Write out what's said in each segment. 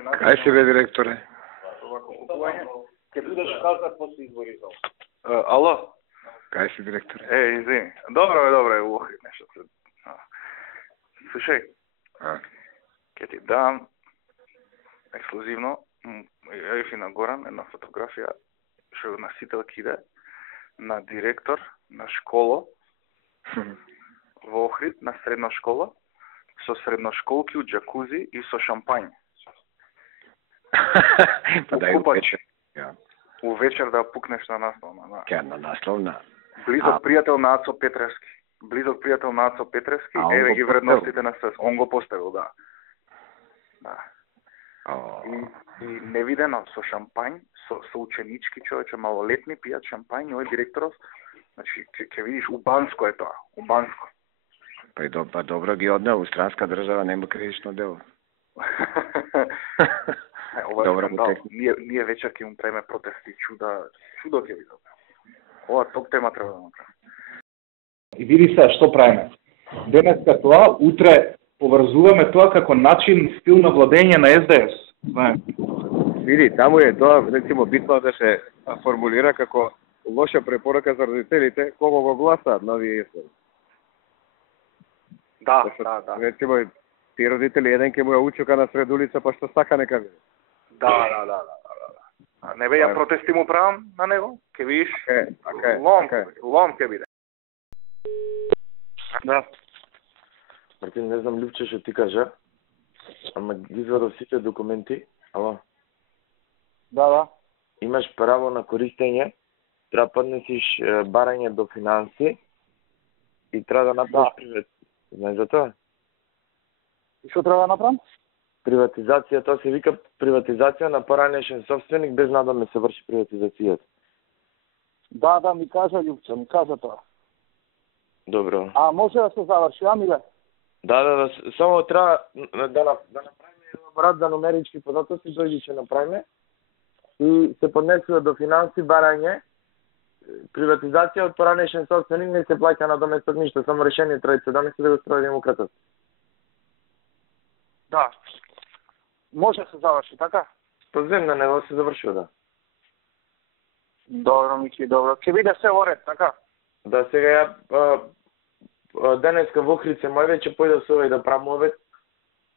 овој начин. Кај си бе, директоре? Овако купување, ќе бидеш казат после изборите. Ало? Кај си, директоре? Извини. Добро, Охрид нешто. Слушај, ќе ти дам ексклузивно, јавив и на Горан една фотографија, што на сите киде, на директор на школа во Охрид, на средна школа, со средношколки у джакузи и со шампањ. Па дај вечер. Увечер да пукнеш на насловна. На насловна. Близок пријател на Ацо Петревски. Еве ги вредностите на СС. Он го поставил, да. И невидено со шампањ, со ученички човече, малолетни пијат шампањ, овој директоров, значи ќе видиш убанско е тоа, убанско. Па добро ги однел, у странска држава нема кривично дело. Ова е скандал. Ние вечер ќе му правиме протести, чудо ќе видам. Ова ток тема треба да направиме. И види се што правиме. Денеска тоа, утре поврзуваме тоа како начин, стил на владење на СДС. Види, таму е тоа, рецимо, битно да се формулира како лоша препорака за родителите, кого го гласаат на овие избори. Да. Рецимо, ти родители, еден ке му ја учука на сред улица, па што сака нека види. Да. Не бе, ја протести му правам на него, ке видиш, лом ке биде. Да. Мартин, не знам Любче што ти кажа, ама ги извадов сите документи. Ало? Да. Имаш право на користење, треба поднесиш барање до финанси и треба да направиш приват. Знаеш за тоа? И што треба да направам? Приватизација, тоа се вика приватизација на поранешен собственик без надаме се врши приватизацијата. Да, ми кажа Љупче, ми кажа тоа. Добро. А може да се заврши, Амиле? Да, само треба да направиме елаборат за нумерички податоци, дојди ќе направиме и се поднесува до финанси барање. Приватизација од поранешен собственик не се плаќа на доместок ништо, само решение треба да се донесе да го строи демократот. Да. Може да се заврши, така? По земја него се завршува, да. Добро, Мики, добро. Ќе биде се во ред, така? Да, сега ја денеска во Охрид се мој веќе појда со овој да правам овет.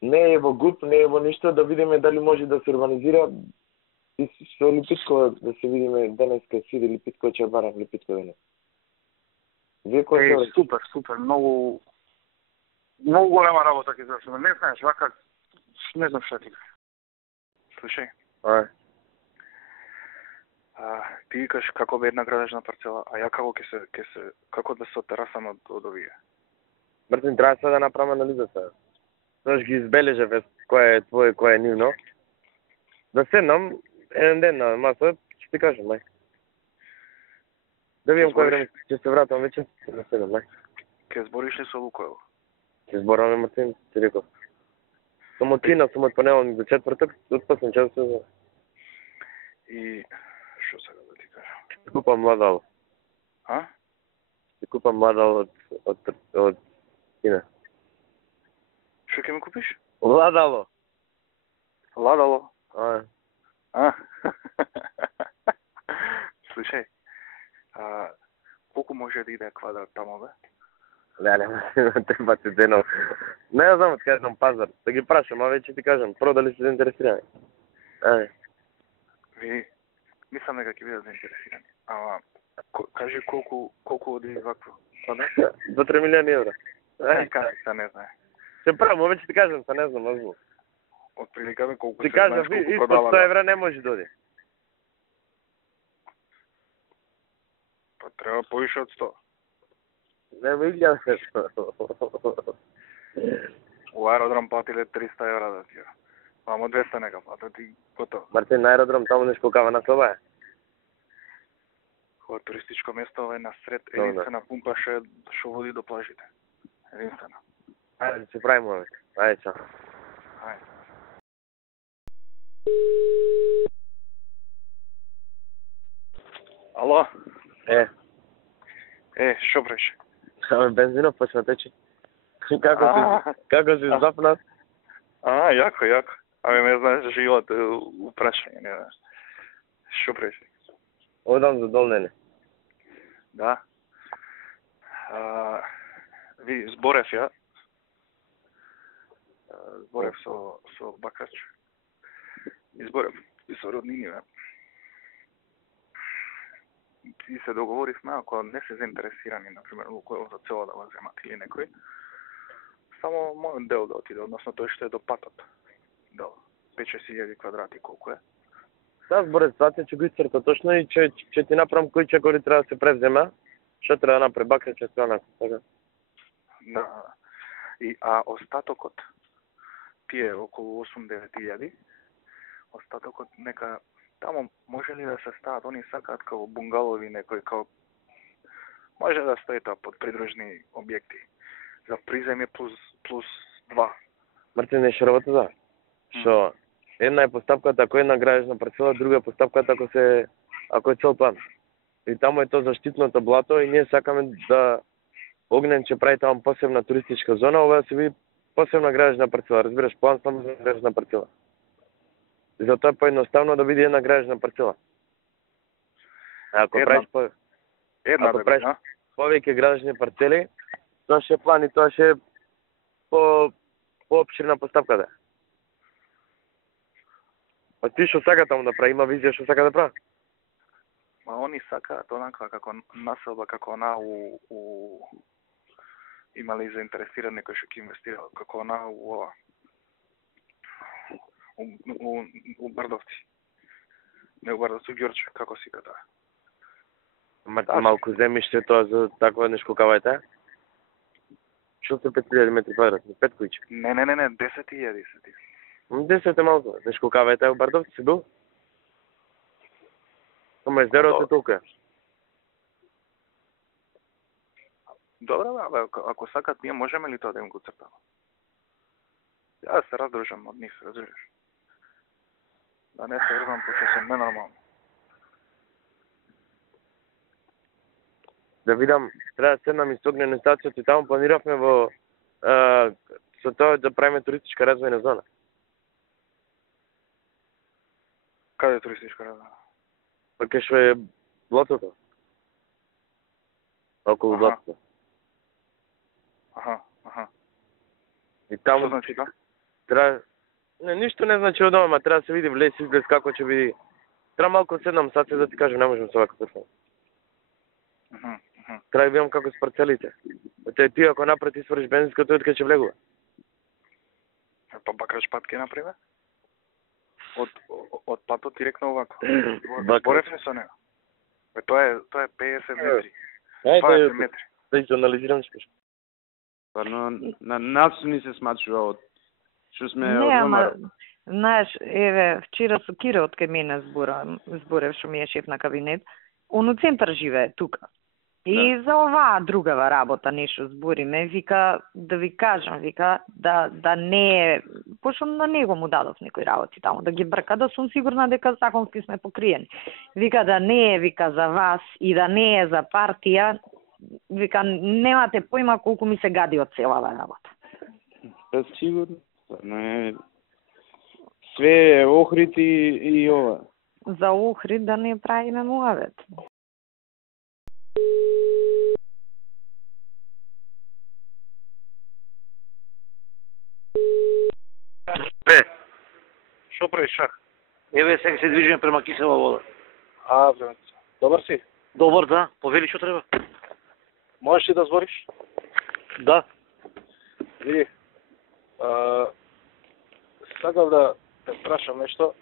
Не е во ГУП, не е во ништо, да видиме дали може да се урбанизира. И со Липитко да се видиме денеска сиди Липитко, ќе барам Липитко денес. Вие кој Супер, многу голема работа ќе завршиме. Не знаеш, вака не знам што ти кажа. Слушај. Ај. Ти викаш како бе една градежна парцела, а ја како да се отерасам од овие? Мартин, треба се да направам анализата. Знаеш, ги избележа кој е твое, кој е нивно. Да седнам еден ден на маса, ќе ти кажам, ај. Да видам кој време ќе се вратам вече, да седнам, ај. Ке збориш ли со Лукојло? Ќе збораме, Мартин, ти реков. Само од понеделник до четврток, отпасен час се знам. И што сега да ти кажам? Ќе купам младал. А? Ќе купам младал од Кина. Што ќе ми купиш? Ладало. А? Слушај, колку може да иде квадрат тамо, бе? Не, треба ти дено. Не знам од кај знам пазар. Да ги прашам, а веќе ти кажам. Прво дали се заинтересирани. Ви, мислам дека ќе бидат заинтересирани. Ама, кажи колку оди вакво? 2-3 милиони евра. Кажи, не знае. Се право, веќе ти кажам, не знам, озбил. Од прилика ме колку ти се знаеш, колку продава. Ти кажам, испод 100 евра не може да оди. Па треба повише од 100. Нема илјада. У аеродром платиле 300 евра да ти. Мамо 200 нека плата, ти готово. Мартин, на аеродром таму не шпокава на соба е. Ова туристичко место е насред единствена пумпа што води до плажите. Единствена. Ајде, се правиме овој. Ајде, чао. Ајде. Ало? Што правиш? Бензинов почна тече. Како си запнат? Јако. ме знаеш живот упрашање, не знаеш. Што преше? Одам за Долнене. Да. Види, зборев ја. Зборев со Бакач. Изборев и со родниниве. И се договоривме, ако не се заинтересирани, например, Лукойл за цело да го земат или некој, само мојот дел да отиде, односно тој што е до патот. Дел. 5-6 квадрати колку е. Да, зборев ситуација ќе го исцрта точно и ќе ти направам кои чекори треба да се превзема, што треба да направи Бакач е тоа така. Да. А остатокот тие околу 8-9 илјади, остатокот нека тамо може ли да се стават, они сакаат као бунгалови некои, као може да стои тоа под придружни објекти за приземје плюс 2. Мартин, нешто работа да. Што една е поставката ако е една градежна парцела, друга е поставката ако е цел план. И тамо е тоа заштитното блато и ние сакаме да Огнен ќе прави таму посебна туристичка зона, ова да се види посебна градежна парцела, разбираш, план само за градежна парцела. И затоа е поедноставно да види една градежна парцела. Ако правиш повеќе градежни парцели, тоа ќе е план и тоа ќе е поопширна поставката. А ти што сака таму да прави? Има визија што сака да прави? Ма они сакаат онаква како населба, како она имали заинтересиран некој што ќе инвестира, како она у Бардовци. Не у Бардовци, у Ѓорче, како си тоа? Малку земјиште тоа за таква нешко кавајте? Што се 5000 метри квадратни? 5 куќи? Не, 10.000. 10 е малко. Нешко кавајте у Бардовци си бил? Ама езерото толку е. Добре, ако сакат, ние можеме ли тоа да им го цртаме? Ја се раздружам од нив, разбираш. Да не се врзам, пошто сум ненормално. Да видам, треба да седнам и со Огнен стацијата и таму планиравме со тоа да правиме туристичка развојна зона. Каде е туристичка развојна? Па кај што е блатото. Околу блатото. Аха. И таму што значи тоа? Треба... Не, ништо не значи од ова, треба да се види влез изглед како ќе биде. Треба малку седнам сад да ти кажам, не можам со вака прво. Треба да видам како се парцелите. Ти ако напред свршиш бензинска, тој ќе влегува. Па Бакач пат ке направи? Од патот директно овако. Зборев не со него. Тоа е 50 метри. 20 метри. Да анализирам што. Па на нас ни се смачува од што сме не, ама, знаеш, еве, вчера со Киро од кај мене зборев што ми е шеф на кабинет, он у центар живее тука. И за оваа другава работа нешто збориме, вика, да ви кажам, вика, да не е, пошто на него му дадов некои работи таму, да ги брка, да сум сигурна дека законски сме покриени. Вика, да не е, вика, за вас и да не е за партија, вика, немате поима колку ми се гади од целава работа. Па сигурно. Све е Охрид и ова. За Охрид да не правиме муавет. Што правиш? Еве сега се движиме према кисела вода. Време. Добар си? Добар, да. Повели што треба. Можеш ли да збориш? Да. Види, сакав да те прашам нешто.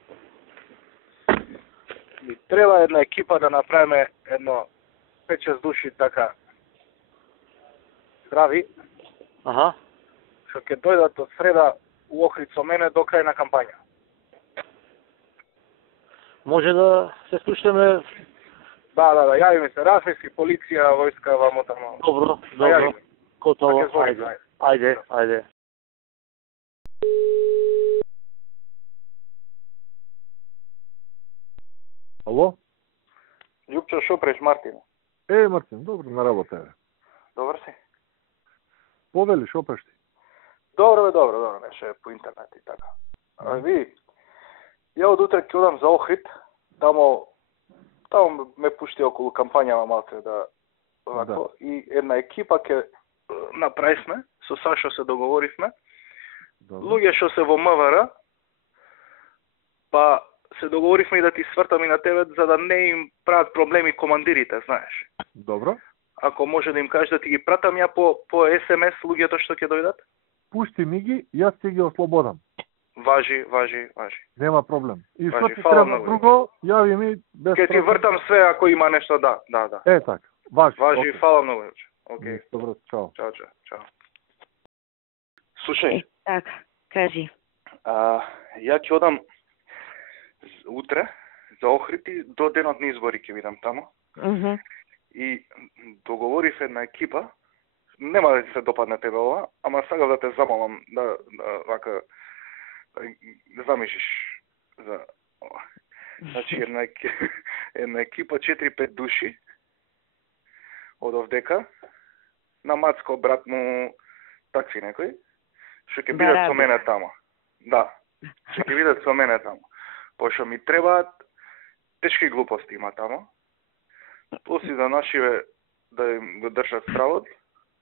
Ми треба една екипа да направиме едно 5-6 души така здрави, Аха. што ќе дојдат од среда у Охрид со мене до крај на кампања. Може да се слушаме. Да, јави ми се Рафески, полиција, војска, вамо тамо. Добро. Готово. Ајде. Ало? Љупчо, шо преш, Мартин? Мартин, добро, на работа е. Добар си? Повели, шо преш ти? Добро, нешто е по интернет и така. види, ја од утре ќе одам за Охрид, тамо ме пушти околу кампањава малце да вако, и една екипа ќе направивме, со Сашо се договоривме, луѓе што се во МВР, па се договоривме и да ти свртам и на тебе, за да не им прават проблеми командирите, знаеш. Добро. Ако може да им кажеш да ти ги пратам ја по SMS луѓето што ќе дојдат? Пушти ми ги, јас ќе ги ослободам. Важи. Нема проблем. И што Важи, ти фала треба многу. друго, јави ми без Ке ти вртам све ако има нешто, да. така. Важи. Важи, окей. фала многу. Окей. Добро, чао. Чао. Слушај, Така, кажи. ја ќе одам утре за Охрид и до денот на избори ќе видам тамо. И договорив една екипа, нема да ти се допадне тебе ова, ама сакав да те замолам да вака да замислиш за ова. Значи една екипа 4-5 души од овдека на Мацко брат му такви некои што ќе бидат со мене тамо. Да. Што ќе бидат со мене тамо. Пошто ми требаат тешки глупости има тамо. После да нашиве да им го држат стравот,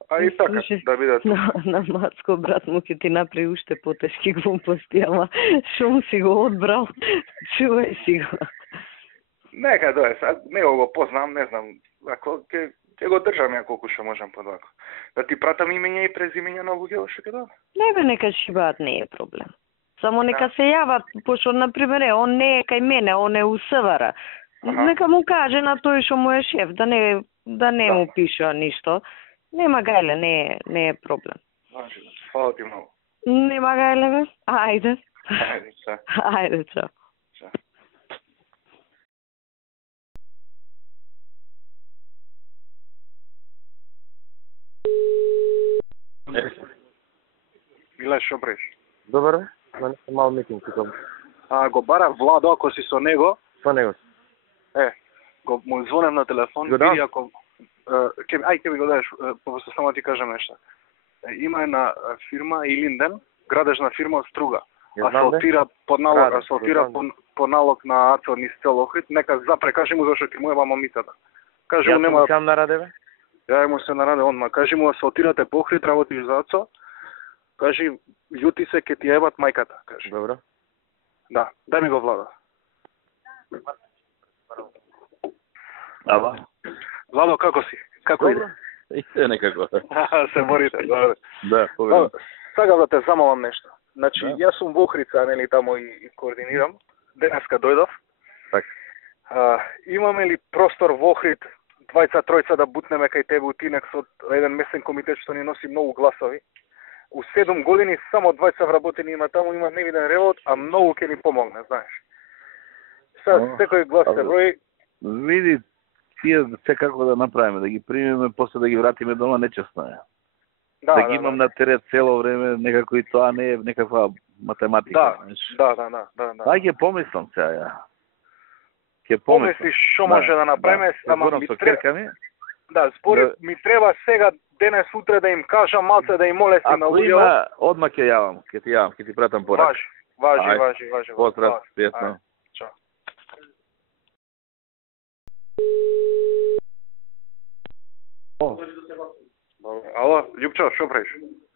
а и така да бидат. На Мацко брат му ќе ти направи уште потешки глупости, ама шо му си го одбрал, чувај си го. Нека дое, сад не го познам, не знам, ако ќе го држам ја колку што можам подвако. Да ти пратам имења и презимења на луѓе што ќе дадат? Не бе, нека шибаат, не е проблем. Само нека се јават, пошто например, он не е кај мене, он е у СВР. Нека му каже на тој што му е шеф, да не му пиша ништо. Нема гајле, не е проблем. Фала ти многу. Нема гајле, бе. Ајде. Чао. Ајде, чао. Миле, шо преш? Добар, мене се мал митинг тука. Го бара Владо, ако си со него. Со него. Му звонем на телефон, види ако ќе ми го дадеш, просто само ти кажам нешто. Има една фирма Илинден, градежна фирма од Струга. Асфалтира по налог на АЦО низ цел Охрид, нека запрекажи му зашто ќе му еба мамицата. Кажи му нема. Јас нараде бе? Ја му се нараде онма. Кажи му асфалтирате по Охрид, работиш за АЦО. Кажи јути се ќе ти ебат мајката, кажи. Добро. Да, дај ми го Влада. Ала? Владо, како си? Како иде? Иде некако. Се борите, добре. Да, победам. Сакам да те замолам нешто. Значи, јас сум во Охрица, нели тамо и координирам. Денеска дојдов. Така. Имаме ли простор во Охрид, двајца-тројца да бутнеме кај тебе утинек со еден месен комитет што ни носи многу гласови? У 7 години само двајца вработени има таму, има невиден ревод, а многу ќе ни помогне, знаеш. Сега секој глас се брои. Види, тие се како да направиме, да ги примиме, после да ги вратиме дома, нечесно е. Да ги имам на терет цело време, некако и тоа не е некаква математика. Да. Ај ќе помислам сега ја. Ќе помислиш што може да направиме, ама ми треба. Да, збори ми треба сега денес утре да им кажам малце да им молестим на луѓе. Ако има, одма ќе јавам, ќе ти пратам порак. Важи. Поздрав, пријатно. Чао. Ало, Љупчо, шо правиш?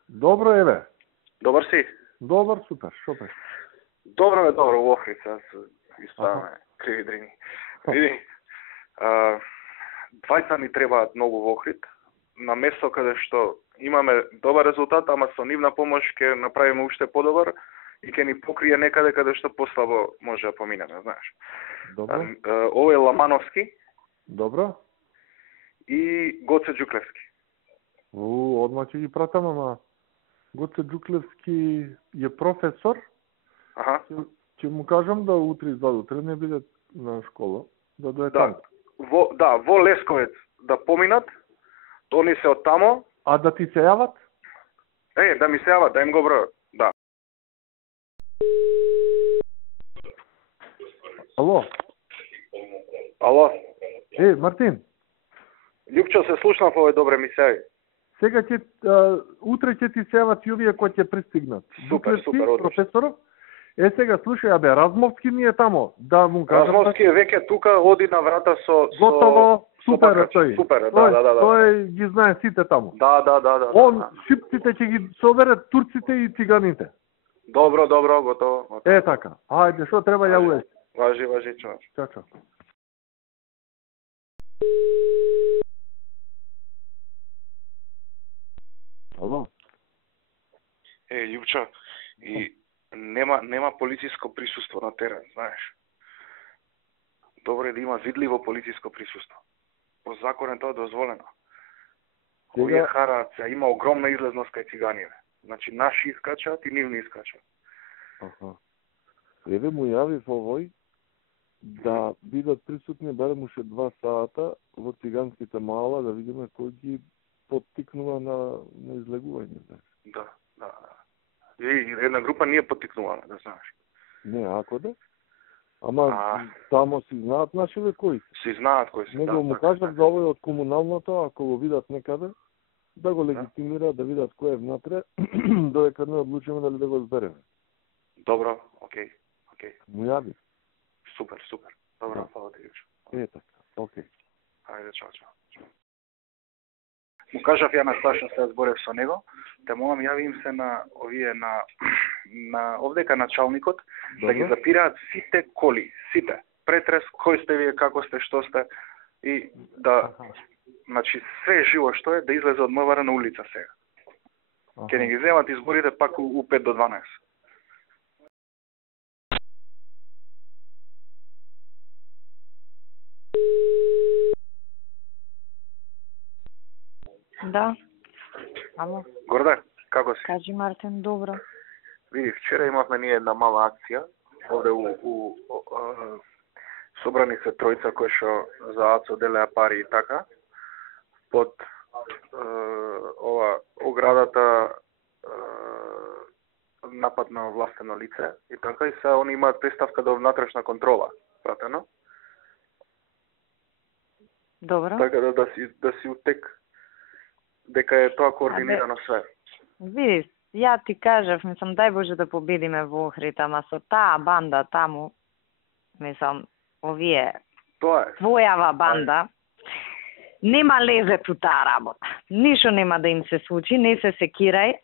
Добро е, бе. Добар си? Добар, супер, шо правиш? Добро, во Охрица, исправаме криви дрини. Види, двајца ни требаат многу во Охрид, на место каде што имаме добар резултат, ама со нивна помош ќе направиме уште подобар и ќе ни покрие некаде каде што послабо може да поминеме, знаеш. Добро. Ово е Ламановски. Добро. И Гоце Џуклевски. Одма ќе ги пратам, ама Гоце Џуклевски е професор. Ќе му кажам да утре не биде на школа, да дое таму. Во Лесковец да поминат, они се од тамо. А да ти се јават? Да ми се јават, да им го бројат, да. Ало. Мартин. Љупчо, се слушнав овој добре ми се. Сега утре ќе ти се јават и овие кои ќе пристигнат. Супер, професоров сега слушај, абе, Размовски ми е тамо. Да му кажам. Размовски е веќе тука, оди на врата со готово, супер е тој. Супер, да. Тој ги знае сите таму. Да. Он шипците ќе ги собере, турците и циганите. Добро, готово. Е така. Ајде, што треба ја уеш. Важи, чао. Чао. Ало? Јупчо, и нема полициско присуство на терен, знаеш. Добро е да има видливо полициско присуство. По закон е тоа дозволено. Овие хараат, има огромна излезност кај циганиве. Значи, наши искачат и нивни искачат. Еве му јавив овој да бидат присутни барем уште 2 сата во циганските мала, да видиме кој ги поттикнува на излегување. Да. И една група не е поттикнувана, да знаеш. Не, ако да? Ама тамо си знаат нашиве кои? Си знаат кои се. Него му кажав за овој од комуналното, ако го видат некаде, да го легитимира, да видат кој е внатре, додека не одлучиме дали да го збереме. Добро, окей. Му јави. Супер. Добро, фала ти, Јучо. Е така, окей. Ајде, чао. Му кажав ја на Саша, се зборев со него, те молам јави им се на овие на овдека началникот да ги запираат сите коли, сите. Претрес кој сте вие, како сте, што сте и да значи све живо што е да излезе од МВР на улица сега. Ќе не ги земат изборите пак у 5 до 12. Да. Ало. Горда, како си? Кажи, Мартин, добро. Види, вчера имавме ние една мала акција овде у собрани се тројца кои што за АЦО делеа пари и така под ова оградата напад на властено лице и така и се они имаат приставка до внатрешна контрола, пратено. Добро. Така да си утек дека е тоа координирано све. Види, ја ти кажав, мислам, дај Боже да победиме во Охрид, ама со таа банда таму, мислам, овие, твојава банда, нема лезе ту таа работа. Ништо нема да им се случи, не се секирај,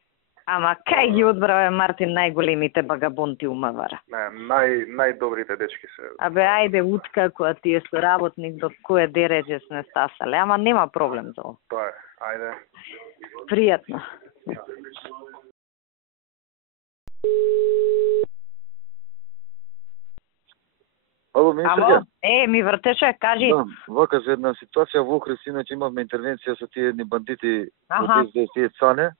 ама кај ги одбраве Мартин најголемите багабонти у МВР? Најдобрите дечки се. Абе, ајде, утка, која ти е соработник, до кој дереđe сме стасале, ама нема проблем за ова. Тоа е, ајде. Пријатно. Ало, министерке? Ми вртеше, кажи. Да, вака за една ситуација во Охрид, иначе имавме интервенција со тие едни бандити од тие цане.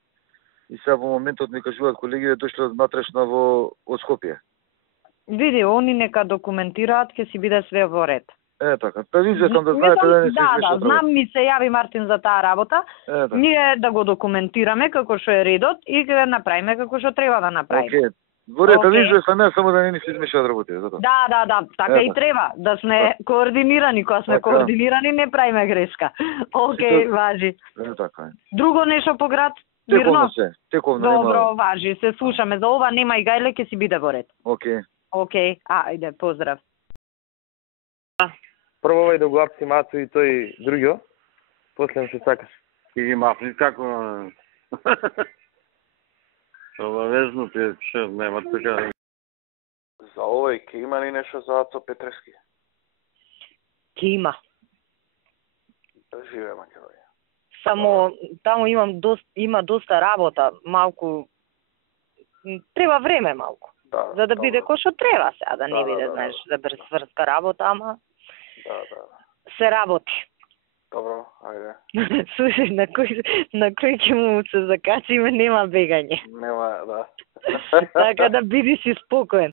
И сега во моментот ми кажуваат колегите дошле од натрешна од Скопје. Види, они нека документираат, ќе си биде све во ред. Е така. Па ви сам да знаете да не се Да, знам, ми се јави Мартин за таа работа. Ние да го документираме како што е редот и ќе направиме како што треба да направиме. Океј. Во ред, ви известно не само да не ни се измешаат работите, затоа. Да, така и треба, да сме координирани, кога сме координирани не правиме грешка. Океј, важи. Е така. Друго нешто по град? Тековно се, тековно нема. Добро, важи, се слушаме за ова, нема и гајле, ќе си биде во ред. Океј, ајде, поздрав. Пробавај да го апси Мацо и тој другиот, после се сакаш. И ги мапни како... Обавезно ти што нема така... За овој ќе има ли нешто за Ацо Петрески? Ќе има. Живе Македонија. Само таму има доста работа, малку треба време малку. За да биде кој што треба сега, да не биде, знаеш, да брз сврска работа, ама се работи. Добро, ајде. Слушај, на кој ќе му се закачиме, нема бегање. Нема, да. Така да биди си спокоен.